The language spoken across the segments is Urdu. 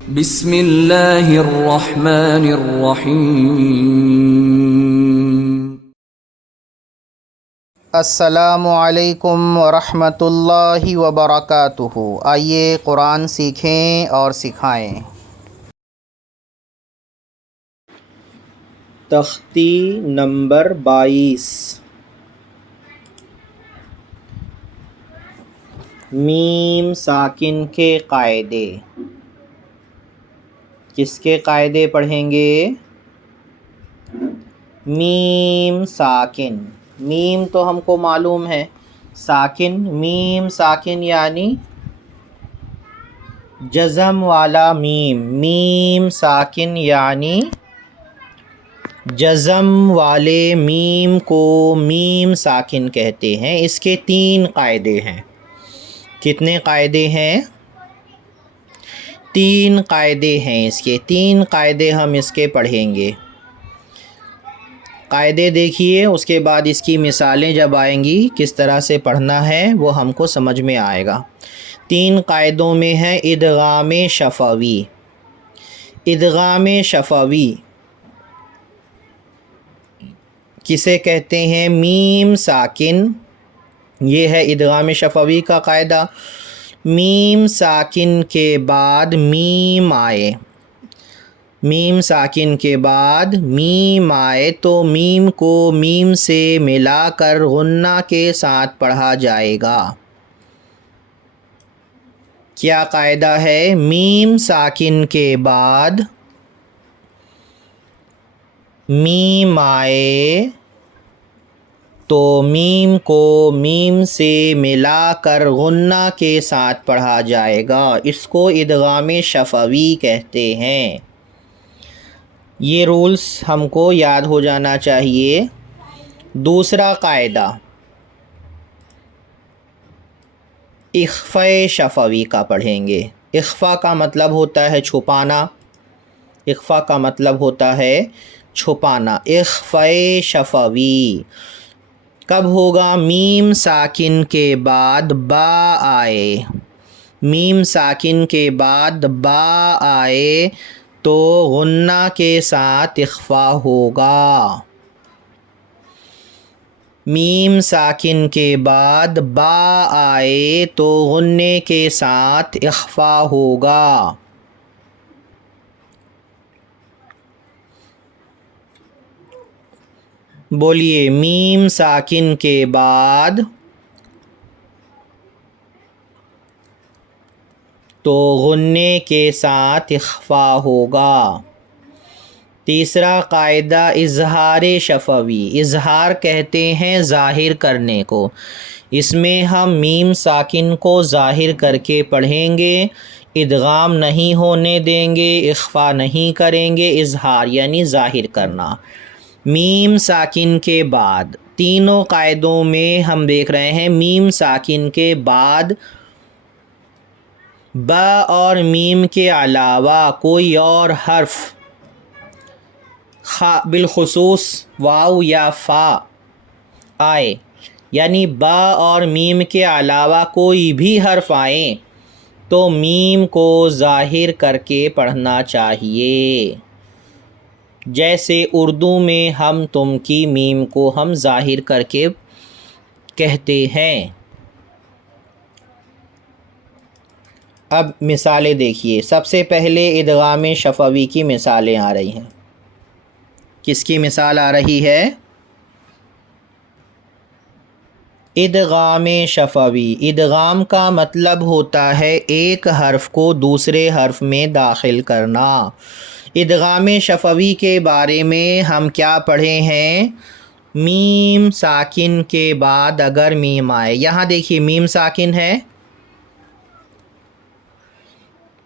بسم اللہ الرحمن الرحیم۔ السلام علیکم ورحمۃ اللہ وبرکاتہ۔ آئیے قرآن سیکھیں اور سکھائیں۔ تختی نمبر 22۔ میم ساکن کے قاعدے۔ کس کے قاعدے پڑھیں گے؟ میم ساکن۔ میم تو ہم کو معلوم ہے، ساکن، میم ساکن یعنی جزم والا میم۔ میم ساکن یعنی جزم والے میم کو میم ساکن کہتے ہیں۔ اس کے 3 قاعدے ہیں۔ کتنے قاعدے ہیں؟ 3 قاعدے ہیں اس کے۔ 3 قاعدے ہم اس کے پڑھیں گے۔ قاعدے دیکھیے، اس کے بعد اس کی مثالیں جب آئیں گی کس طرح سے پڑھنا ہے وہ ہم کو سمجھ میں آئے گا۔ 3 قاعدوں میں ہے ادغام شفوی۔ ادغام شفوی کسے کہتے ہیں؟ میم ساکن، یہ ہے ادغام شفوی کا قاعدہ۔ میم ساکن کے بعد میم آئے، میم ساکن کے بعد میم آئے تو میم کو میم سے ملا کر غنہ کے ساتھ پڑھا جائے گا۔ کیا قاعدہ ہے؟ میم ساکن کے بعد میم آئے تو میم کو میم سے ملا کر غنہ کے ساتھ پڑھا جائے گا۔ اس کو ادغام شفوی کہتے ہیں۔ یہ رولز ہم کو یاد ہو جانا چاہیے۔ دوسرا قاعدہ اخفاء شفوی کا پڑھیں گے۔ اخفاء کا مطلب ہوتا ہے چھپانا۔ اخفاء کا مطلب ہوتا ہے چھپانا۔ اخفاء شفوی کب ہوگا؟ میم ساکن کے بعد با آئے، میم ساکن کے بعد با آئے تو غنہ کے ساتھ اخفاء ہوگا۔ میم ساکن کے بعد با آئے تو غنے کے ساتھ اخفاء ہوگا۔ بولیے، میم ساکن کے بعد تو غنے کے ساتھ اخفاء ہوگا۔ تیسرا قاعدہ اظہار شفوی۔ اظہار کہتے ہیں ظاہر کرنے کو۔ اس میں ہم میم ساکن کو ظاہر کر کے پڑھیں گے، ادغام نہیں ہونے دیں گے، اخفاء نہیں کریں گے۔ اظہار یعنی ظاہر کرنا۔ میم ساکن کے بعد تینوں قاعدوں میں ہم دیکھ رہے ہیں میم ساکن کے بعد با اور میم کے علاوہ کوئی اور حرف بالخصوص واو یا فا آئے، یعنی با اور میم کے علاوہ کوئی بھی حرف آئیں تو میم کو ظاہر کر کے پڑھنا چاہیے۔ جیسے اردو میں ہم تم کی میم کو ہم ظاہر کر کے کہتے ہیں۔ اب مثالیں دیکھیے۔ سب سے پہلے ادغام شفوی کی مثالیں آ رہی ہیں۔ کس کی مثال آ رہی ہے؟ ادغام شفوی۔ ادغام کا مطلب ہوتا ہے ایک حرف کو دوسرے حرف میں داخل کرنا۔ ادغام شفوی کے بارے میں ہم کیا پڑھے ہیں؟ میم ساکن کے بعد اگر میم آئے، یہاں دیکھیے میم ساکن ہے،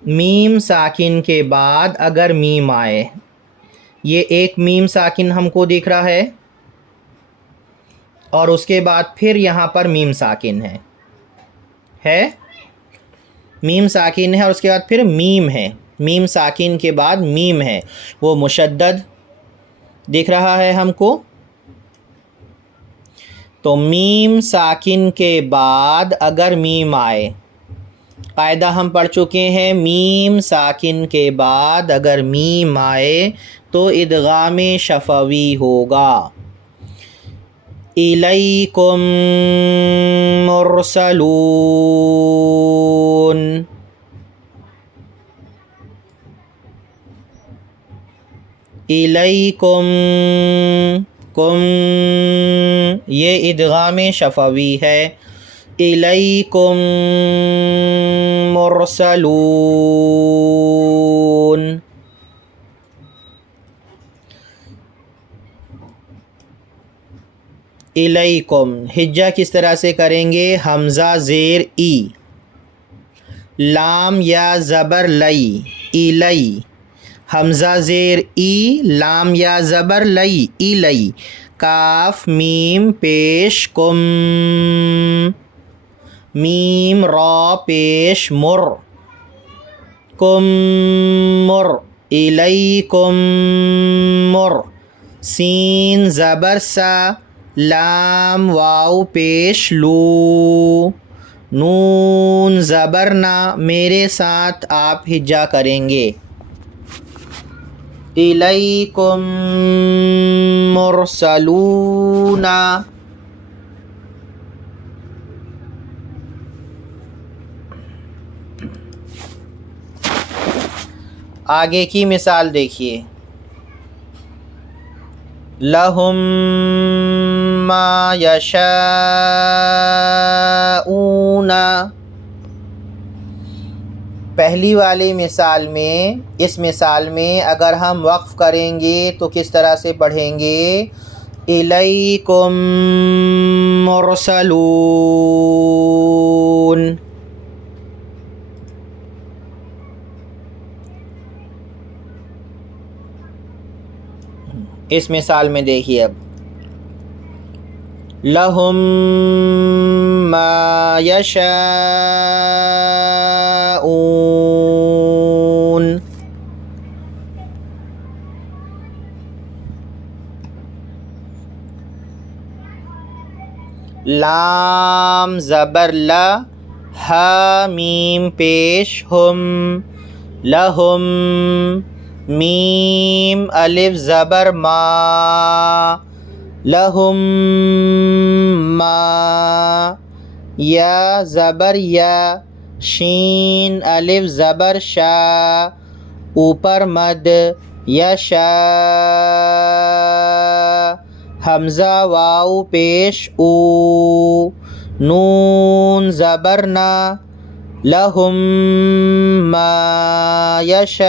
میم ساکن کے بعد اگر میم آئے، یہ ایک میم ساکن ہم کو دکھ رہا ہے اور اس کے بعد پھر یہاں پر میم ساکن ہے میم ساکن ہے اور اس کے بعد پھر میم ہے۔ میم ساکن کے بعد میم ہے، وہ مشدد دکھ رہا ہے ہم کو۔ تو میم ساکن کے بعد اگر میم آئے قاعدہ ہم پڑھ چکے ہیں، میم ساکن کے بعد اگر میم آئے تو ادغام شفوی ہوگا۔ الیکم مرسلون، الیکم کم، یہ ادغام شفوی ہے۔ الیکم مرسلون، الیکم ہجہ کس طرح سے کریں گے؟ حمزہ زیر ای، لام یا زبر لئی، الی، حمزہ زیر ای، لام یا زبر لئی، الی، کاف میم پیش کم، میم را پیش مر، کم مر، الیکم مر، سین زبر سا، لام واو پیش لو، نون زبر نا، میرے ساتھ آپ ہجا کریں گے، الیکم مرسلون۔ آگے کی مثال دیکھیے، لہم ما یشاءون، پہلی والی مثال میں، اس مثال میں اگر ہم وقف کریں گے تو کس طرح سے پڑھیں گے؟ الیکم مرسلون، اس مثال میں دیکھیے اب، لہم ما یشاءون، لام زبر لا، ہا میم پیش ہم، لہم، میم الف زبر ما، لہم ما، یا زبر یا، شین الف زبر شا، اوپر مد، یشا، حمزہ واو پیش او، نون زبر نا، لہم ما یشاءون،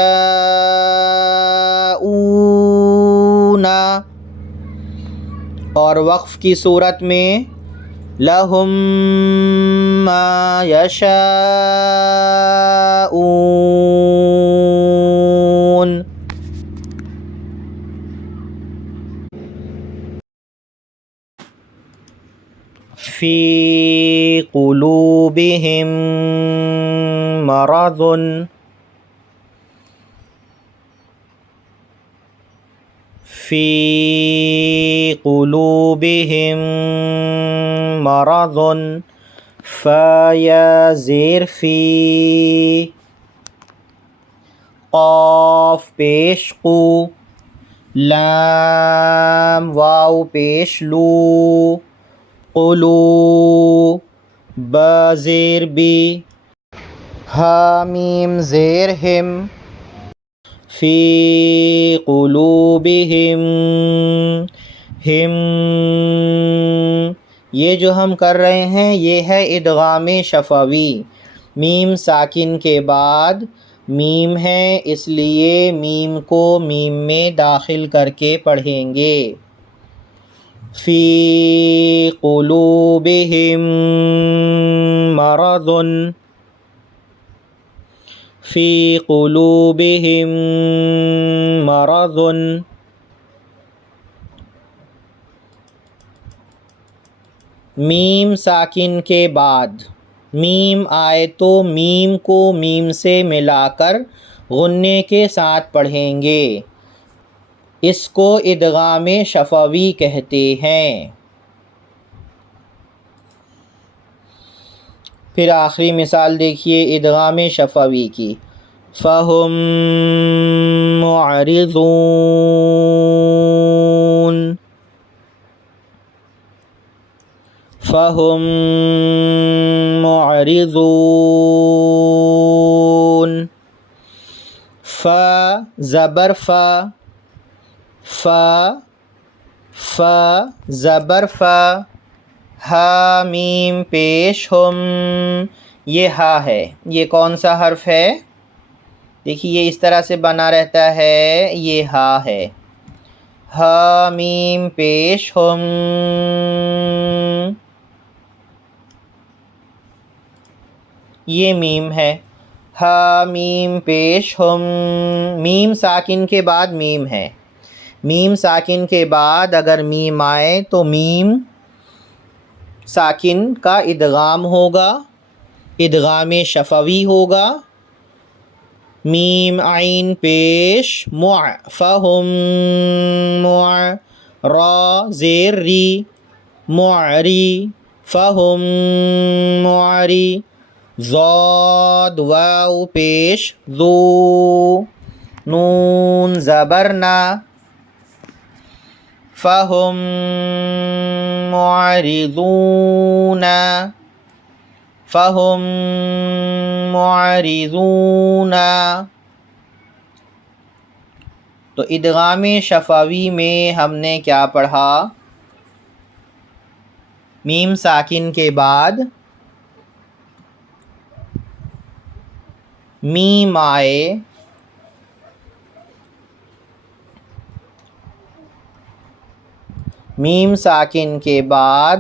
اور وقف کی صورت میں لہم ما یشاءون۔ فی قلوبہم مرض، فی قلوبہم مرض، فا یا زیر فی، قاف پیش قو، لام واو پیش لو، قلو، با زیر بی، ہا میم زیر ہم، فی قلوبہم، ہم، یہ جو ہم کر رہے ہیں یہ ہے ادغام شفوی، میم ساکن کے بعد میم ہے، اس لیے میم کو میم میں داخل کر کے پڑھیں گے، فی قلوبہم مرض، فی قلوبہم مرض، میم ساکن کے بعد میم آئے تو میم کو میم سے ملا کر غنّے کے ساتھ پڑھیں گے، اس کو ادغام شفوی کہتے ہیں۔ پھر آخری مثال دیکھیے ادغام شفوی کی، فَهُمْ مُعْرِضُونَ، فَهُمْ مُعْرِضُونَ، فا زبر فا، فا فا زبر فا، ہا میم پیش ہم، یہ ہا ہے، یہ کون سا حرف ہے؟ دیکھیے یہ اس طرح سے بنا رہتا ہے، یہ ہا ہے، ہا میم پیش ہم، یہ میم ہے، ہا میم پیش ہم، میم ساکن کے بعد میم ہے، میم ساکن کے بعد اگر میم آئے تو میم ساکن کا ادغام ہوگا، ادغام شفوی ہوگا، میم عین پیش مع، فہم مع، را زیر ری، معری، فہم معری، ضاد واو پیش ذو، نون زبر نا، فَهُمْ مُعْرِضُونَ، فَهُمْ مُعْرِضُونَ۔ تو ادغام شفوی میں ہم نے کیا پڑھا؟ میم ساکن کے بعد میم آئے میم ساکن کے بعد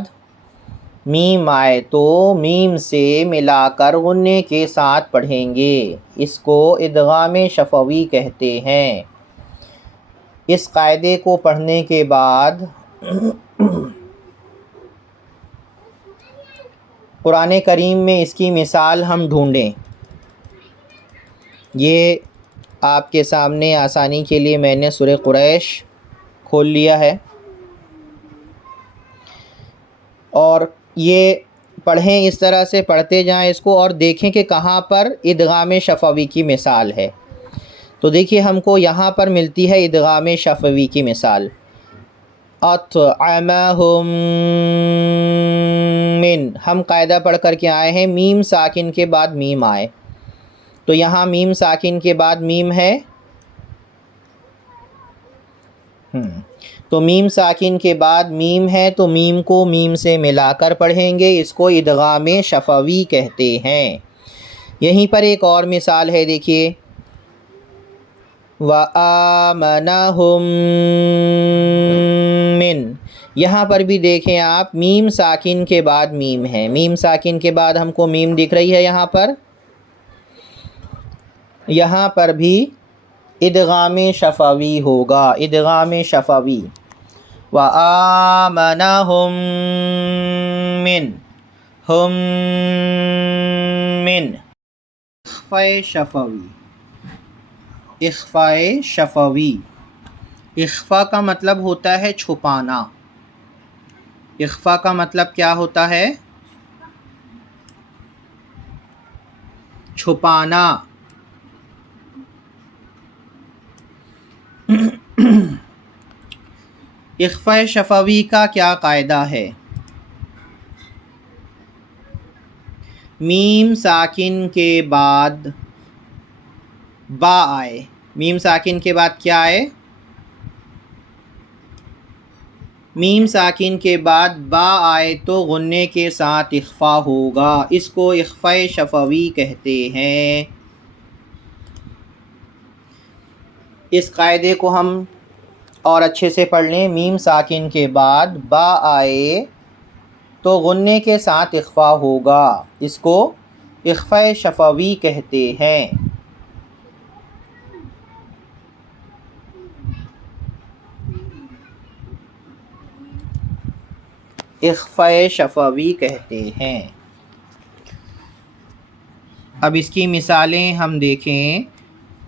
میم آئے تو میم سے ملا کر غنّے کے ساتھ پڑھیں گے، اس کو ادغام شفوی کہتے ہیں۔ اس قاعدے کو پڑھنے کے بعد قرآن کریم میں اس کی مثال ہم ڈھونڈیں۔ یہ آپ کے سامنے آسانی کے لیے میں نے سورہ قریش کھول لیا ہے، اور یہ پڑھیں، اس طرح سے پڑھتے جائیں اس کو اور دیکھیں کہ کہاں پر ادغام شفوی کی مثال ہے۔ تو دیکھیے ہم کو یہاں پر ملتی ہے ادغام شفوی کی مثال، اطعمہم من، ہم قاعدہ پڑھ کر کے آئے ہیں میم ساکن کے بعد میم آئے، تو یہاں میم ساکن کے بعد میم ہے، تو میم ساکن کے بعد میم ہے تو میم کو میم سے ملا کر پڑھیں گے، اس کو ادغام شفوی کہتے ہیں۔ یہیں پر ایک اور مثال ہے، دیکھیے وَآمَنَهُم مِّن، یہاں پر بھی دیکھیں آپ میم ساکن کے بعد میم ہے، میم ساکن کے بعد ہم کو میم دکھ رہی ہے، یہاں پر بھی ادغام شفوی ہوگا، ادغام شفوی، وَآمَنَهُم مِّن، ہم من، اخفاء شفوی، اخفاء شفوی، اخفاء کا مطلب ہوتا ہے چھپانا، اخفاء کا مطلب کیا ہوتا ہے؟ چھپانا۔ اخفاء شفوی کا کیا قاعدہ ہے؟ میم ساکن کے بعد با آئے، میم ساکن کے بعد کیا آئے؟ میم ساکن کے بعد با آئے تو غنّے کے ساتھ اخفاء ہوگا، اس کو اخفاء شفوی کہتے ہیں۔ اس قاعدے کو ہم اور اچھے سے پڑھ لیں، میم ساکن کے بعد با آئے تو غنّے کے ساتھ اخفاء ہوگا، اس کو اخفاء شفوی کہتے ہیں۔ اخفاء شفوی کہتے ہیں۔ اب اس کی مثالیں ہم دیکھیں،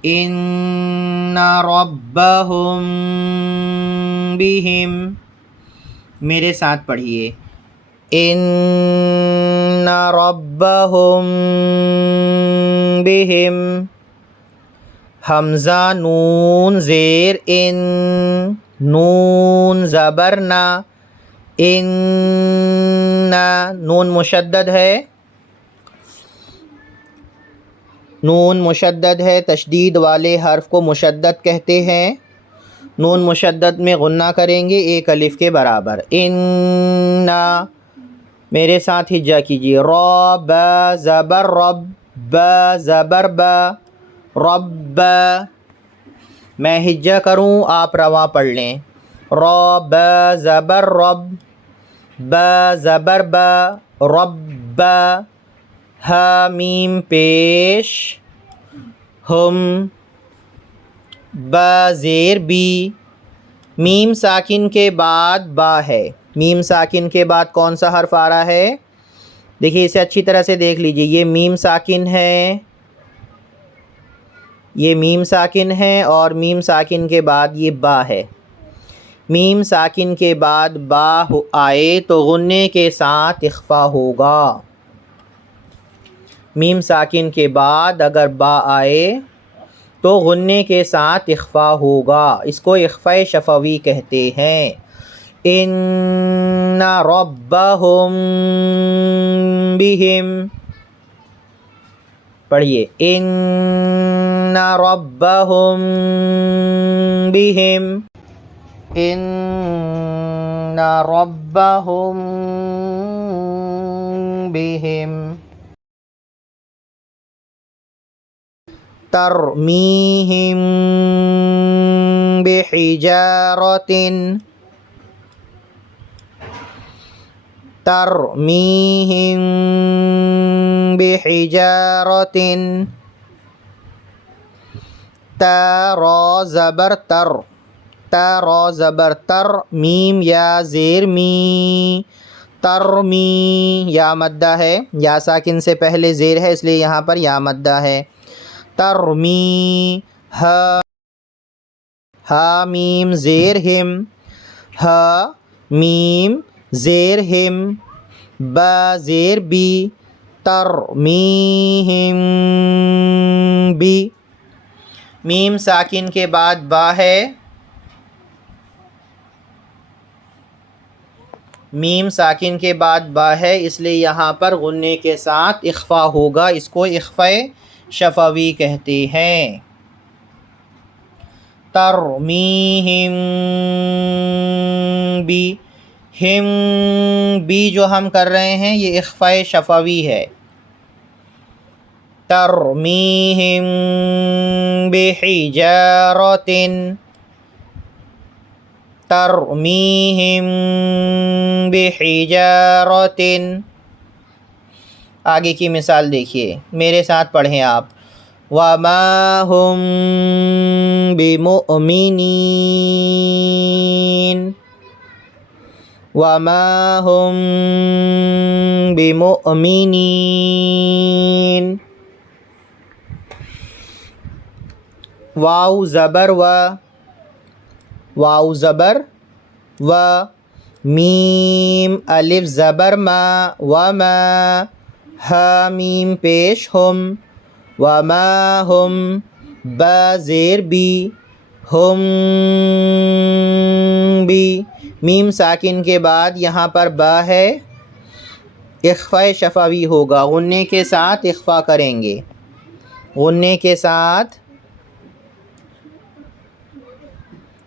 ان ربہم بہم، میرے ساتھ پڑھیے، ان ربهم بهم، حمزہ نون زیر ان، نون زبر نا، ان نون مشدد ہے، نون مشدد ہے، تشدید والے حرف کو مشدد کہتے ہیں۔ نون مشدد میں غنہ کریں گے ایک الف کے برابر۔ ان، میرے ساتھ ہجا کیجیے، را با زبر رب، با زبر با، رب، میں ہجا کروں آپ رواں پڑھ لیں، را با زبر رب، با زبر با، رب، ہا میم پیش، ہم، با زیر بی، میم ساکن کے بعد با ہے، میم ساکن کے بعد کون سا حرف آ رہا ہے؟ دیکھیے اسے اچھی طرح سے دیکھ لیجیے، یہ میم ساکن ہے، یہ میم ساکن ہے، اور میم ساکن کے بعد یہ با ہے۔ میم ساکن کے بعد با آئے تو غنے کے ساتھ اخفا ہوگا۔ میم ساکن کے بعد اگر با آئے تو غنے کے ساتھ اخفا ہوگا، اس کو اخفاء شفوی کہتے ہیں۔ ان ربهم بهم، پڑھیے، ان ربهم بهم، ان ربهم بهم، ترمیہم بحجارۃ، ترمیہم بحجارۃ، تا را زبر تر، تا را زبر تر، میم یا زیر می، ترمی، یا مدہ ہے، یا ساکن سے پہلے زیر ہے اس لیے یہاں پر یا مدہ ہے، ترمی، ہا میم زیر ہم، ہا میم زیر ہم، با زیر بی، ترمیہم بی، میم ساکن کے بعد با ہے، میم ساکن کے بعد با ہے اس لیے یہاں پر غنے کے ساتھ اخفا ہوگا، اس کو اخفاء شفوی کہتے ہیں۔ ترمیہم بی، ہم بی جو ہم کر رہے ہیں یہ اخفاء شفوی ہے۔ ترمیہم بحجارۃ، ترمیہم بحجارۃ، آگے کی مثال دیکھیے، میرے ساتھ پڑھیں آپ، وَمَا هُمْ بِمُؤْمِنِينَ، وَمَا هُمْ بِمُؤْمِنِينَ، واو زبر و، واو زبر و، میم الف زبر ما، وما، ہا میم پیش ہم، وما ہم، با زیر بی، ہم بی، میم ساکن کے بعد یہاں پر با ہے، اخفاء شفوی ہوگا، غنے کے ساتھ اخفا کریں گے، غنے کے ساتھ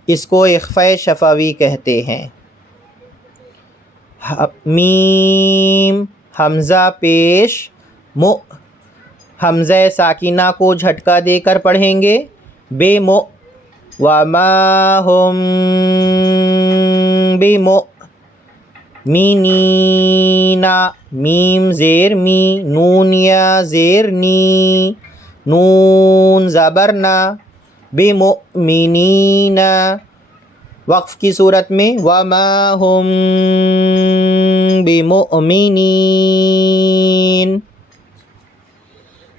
اس کو اخفاء شفوی کہتے ہیں۔ میم حمزہ پیش مؤ، حمزہ ساکینہ کو جھٹکا دے کر پڑھیں گے، بے مؤ، وما ہم بمؤمنین، میم زیر می، نون یا زیر نی، نون زبر نا، بمؤمنین، وقف کی صورت میں وما ہم بمؤمنین،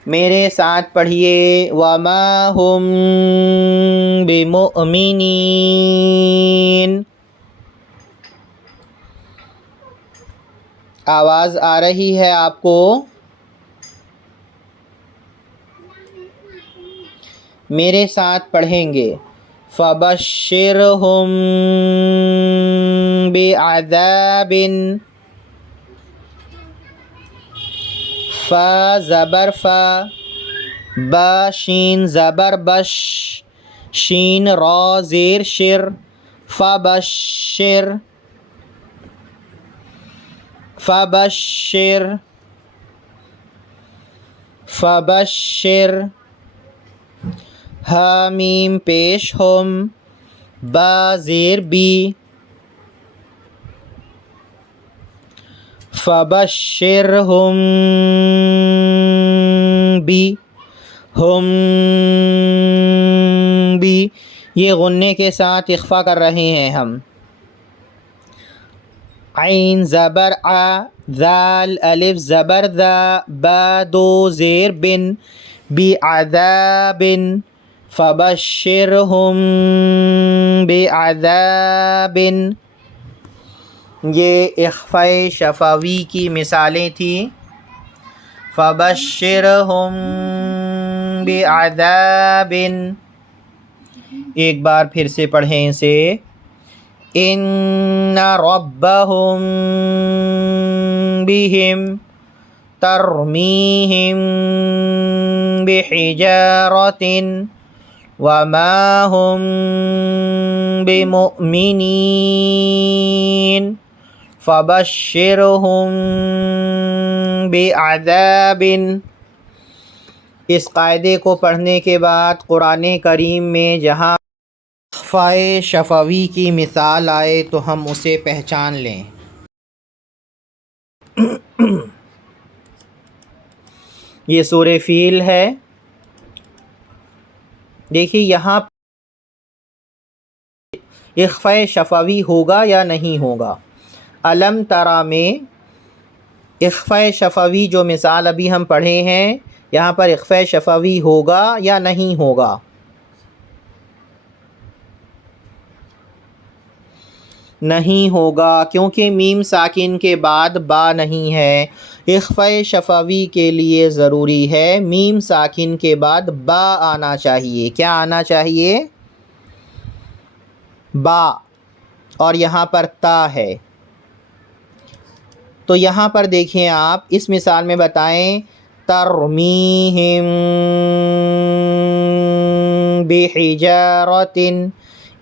میرے ساتھ پڑھیے، وما ہم بمؤمنین، آواز آ رہی ہے آپ کو؟ میرے ساتھ پڑھیں گے. فَبَشِّرْهُم بِعَذَابٍ. فا زبر فا، با شین زبر بش، شین را زیر شر، فبشر فبشر فبشر. حامیم پیش ہم، با زیر بی، فبشرہم بی، ہم بی. یہ غنّے کے ساتھ اخفا کر رہے ہیں ہم. عین زبر آ، ذال الف زبر ذا، با دو زیر بن، بعذاب، فبشرہم بعذاب. یہ اخفاء شفوی کی مثالیں تھیں. فبشرہم بعذاب. ایک بار پھر سے پڑھیں اسے. ان ربہم بہم ترمیہم بحجارۃ وما ہم بمؤمنین فبشرہم بعذاب. اس قاعدے کو پڑھنے کے بعد قرآن کریم میں جہاں اخفاء شفوی کی مثال آئے تو ہم اسے پہچان لیں. یہ سورہ فیل ہے. دیکھیے یہاں اخفاء شفوی ہوگا یا نہیں ہوگا. علم ترا میں اخفاء شفوی جو مثال ابھی ہم پڑھے ہیں یہاں پر اخفاء شفوی ہوگا یا نہیں ہوگا؟ نہیں ہوگا، کیونکہ میم ساکن کے بعد با نہیں ہے. اخفاء شفوی کے لیے ضروری ہے میم ساکن کے بعد با آنا چاہیے. کیا آنا چاہیے؟ با. اور یہاں پر تا ہے. تو یہاں پر دیکھیں آپ اس مثال میں بتائیں ترمیہم بحجارۃ.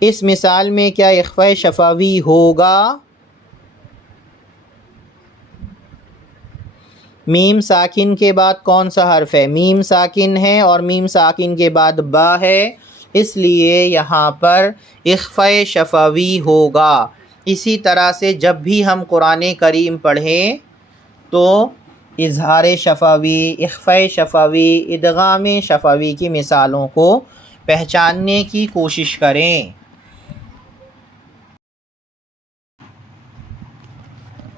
اس مثال میں کیا اخفاء شفوی ہوگا؟ میم ساکن کے بعد کون سا حرف ہے؟ میم ساکن ہے اور میم ساکن کے بعد با ہے، اس لیے یہاں پر اخفاء شفوی ہوگا. اسی طرح سے جب بھی ہم قرآن کریم پڑھیں تو اظہار شفوی، اخفاء شفوی، ادغام شفوی کی مثالوں کو پہچاننے کی کوشش کریں.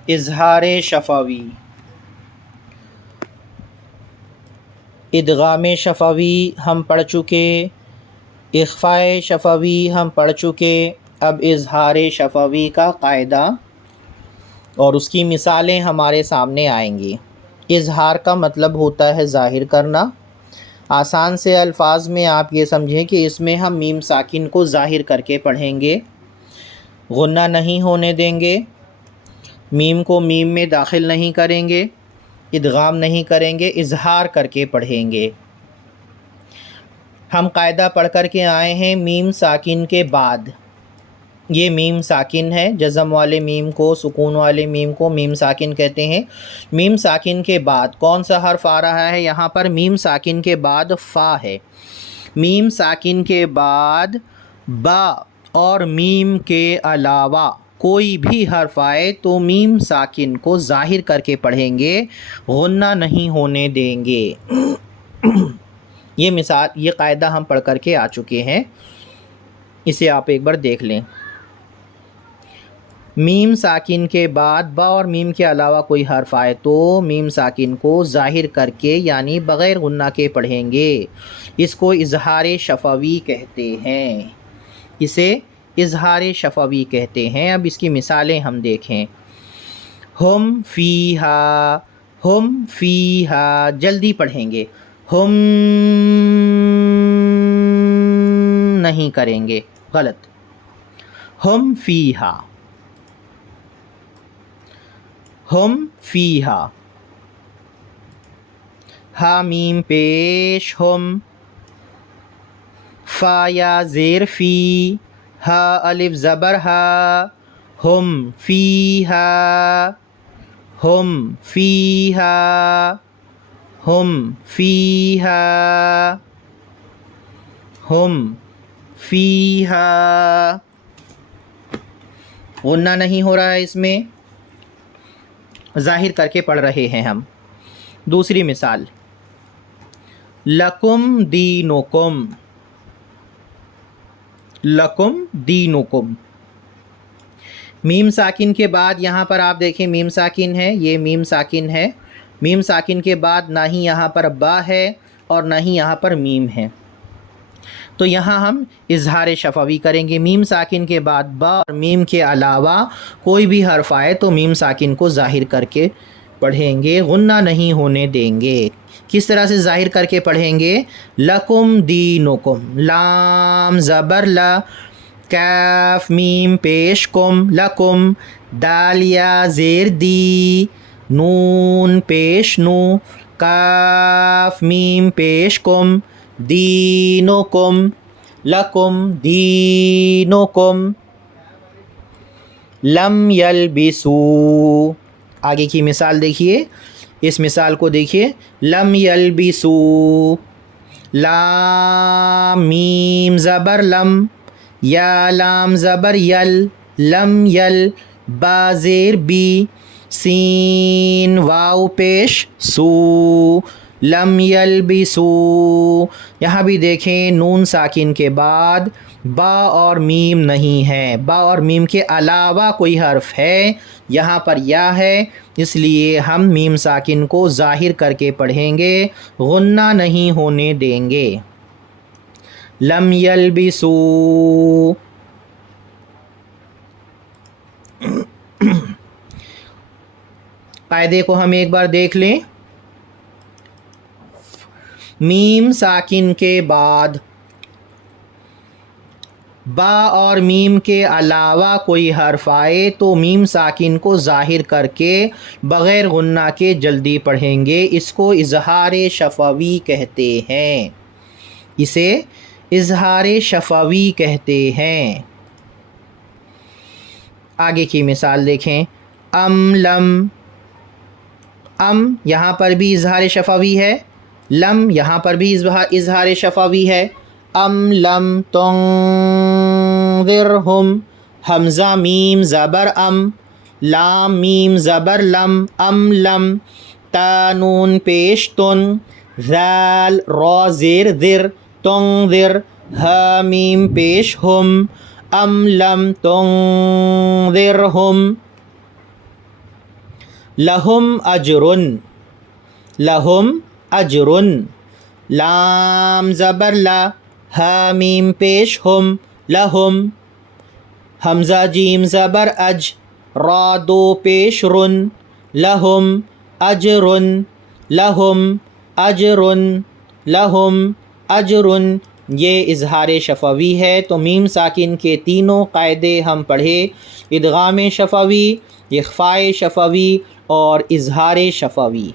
اظہار شفوی، ادغام شفوی ہم پڑھ چکے، اخفاء شفوی ہم پڑھ چکے. اب اظہار شفوی کا قاعدہ اور اس کی مثالیں ہمارے سامنے آئیں گی. اظہار کا مطلب ہوتا ہے ظاہر کرنا. آسان سے الفاظ میں آپ یہ سمجھیں کہ اس میں ہم میم ساکن کو ظاہر کر کے پڑھیں گے، غنہ نہیں ہونے دیں گے، میم کو میم میں داخل نہیں کریں گے، ادغام نہیں کریں گے، اظہار کر کے پڑھیں گے. ہم قاعدہ پڑھ کر کے آئے ہیں میم ساکن کے بعد. یہ میم ساکن ہے، جزم والے میم کو، سکون والے میم کو میم ساکن کہتے ہیں. میم ساکن کے بعد کون سا حرف آ رہا ہے؟ یہاں پر میم ساکن کے بعد فا ہے. میم ساکن کے بعد با اور میم کے علاوہ کوئی بھی حرف آئے تو میم ساکن کو ظاہر کر کے پڑھیں گے، غنہ نہیں ہونے دیں گے. یہ مثال، یہ قاعدہ ہم پڑھ کر کے آ چکے ہیں، اسے آپ ایک بار دیکھ لیں. میم ساکن کے بعد با اور میم کے علاوہ کوئی حرف آئے تو میم ساکن کو ظاہر کر کے یعنی بغیر غنہ کے پڑھیں گے. اس کو اظہار شفوی کہتے ہیں، اسے اظہار شفوی کہتے ہیں. اب اس کی مثالیں ہم دیکھیں. ہم فیہا، ہم فیہا، جلدی پڑھیں گے، ہم نہیں کریں گے، غلط، ہم فیہا، ہم فیہا، ہا میم پیش ہم، فا یا زیر فی، ہا الف زبر ہا، ہم فیہا، ہم فیہا، ہم فیہا، ہم فیہا، غنہ نہیں ہو رہا ہے اس میں، ظاہر کر کے پڑھ رہے ہیں ہم۔ دوسری مثال، لکم دینکم، لکم دینکم، میم ساکن کے بعد یہاں پر آپ دیکھیں میم ساکن ہے، یہ میم ساکن ہے، میم ساکن کے بعد نہ ہی یہاں پر با ہے اور نہ ہی یہاں پر میم ہے، تو یہاں ہم اظہار شفوی کریں گے۔ میم ساکن کے بعد با اور میم کے علاوہ کوئی بھی حرف آئے تو میم ساکن کو ظاہر کر کے پڑھیں گے، غنہ نہیں ہونے دیں گے۔ کس طرح سے ظاہر کر کے پڑھیں گے؟ لکم دینکم، لام زبر لا، کاف میم پیش کم، لکم، دال یا زیر دی، نون پیش نو، کاف میم پیش کم، دینکم، لکم دینکم، لم یلبسو، آگے کی مثال دیکھیے، اس مثال کو دیکھیے، لم یلبسو، لام میم زبر لم، یا لام زبر یل، لم یل، با زیر بی، سین واو پیش سو، لم یلبسو، یہاں بھی دیکھیں نون ساکن کے بعد با اور میم نہیں ہے، با اور میم کے علاوہ کوئی حرف ہے، یہاں پر یا ہے، اس لیے ہم میم ساکن کو ظاہر کر کے پڑھیں گے، غنہ نہیں ہونے دیں گے۔ لم یلبسو، قاعدے کو ہم ایک بار دیکھ لیں، میم ساکن کے بعد با اور میم کے علاوہ کوئی حرف آئے تو میم ساکن کو ظاہر کر کے بغیر غنہ کے جلدی پڑھیں گے، اس کو اظہار شفوی کہتے ہیں، اسے اظہار شفوی کہتے ہیں۔ آگے کی مثال دیکھیں، ام لم، ام یہاں پر بھی اظہار شفوی ہے، لم یہاں پر بھی اظہار شفوی ہے، ام لم تنذرہم، حمزہ میم زبر ام، لام میم زبر لم، ام لم، تا نون پیش تن، ذال را زیر ذر، تنذر، ہا میم پیش ہم، ام لم تنذرہم، لہم اجرن، لہم اجرن، لام زبر لا، ہا میم پیش ہم، لہم، حمزہ جیم زبر اج، را دو پیش رن، لہم اجرن، لہم اجرن، لہم اجرن، یہ اظہار شفوی ہے۔ تو میم ساکن کے تینوں قاعدے ہم پڑھے، ادغام شفوی، اخفاء شفوی اور اظہار شفوی۔